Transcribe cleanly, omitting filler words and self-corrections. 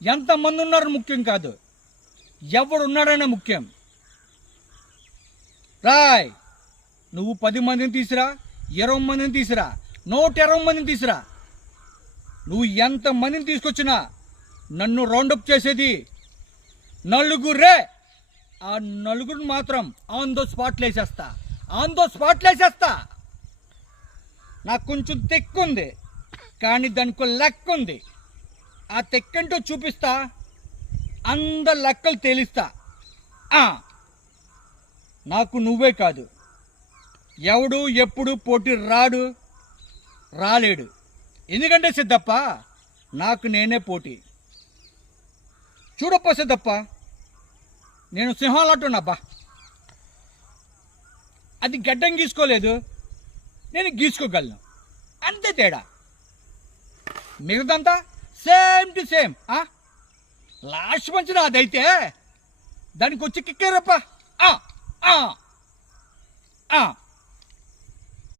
ఎంతమంది ఉన్నారు ముఖ్యం కాదు, ఎవడున్నాడనే ముఖ్యం. రాయ్, నువ్వు 10 మందిని తీసురా, 20 మందిని తీసురా, 120 మందిని తీసురా. నువ్వు ఎంతమందిని తీసుకొచ్చినా నన్ను రౌండప్ చేసేది నలుగురే. ఆ నలుగురిని మాత్రం ఆన్ ద స్పాట్ లేసేస్తా. నాకు కొంచెం తెక్కుంది, కానీ దానికి లెక్క ఉంది. ఆ తెక్కంటూ చూపిస్తా, అందరి లెక్కలు తేలిస్తా. నాకు నువ్వే కాదు, ఎవడు ఎప్పుడు పోటీ రాలేడు. ఎందుకంటే సిద్ధప్ప, నాకు నేనే పోటీ. చూడప్ప సిద్ధప్ప, నేను సింహాలంటున్నాబ్బా. అది గడ్డం గీసుకోలేదు, నేను గీసుకోగలను, అంతే తేడా. మిగతాంతా సేమ్ టు సేమ్. లాస్ట్ మంచి అదైతే దానికి వచ్చి కిక్కారప్ప.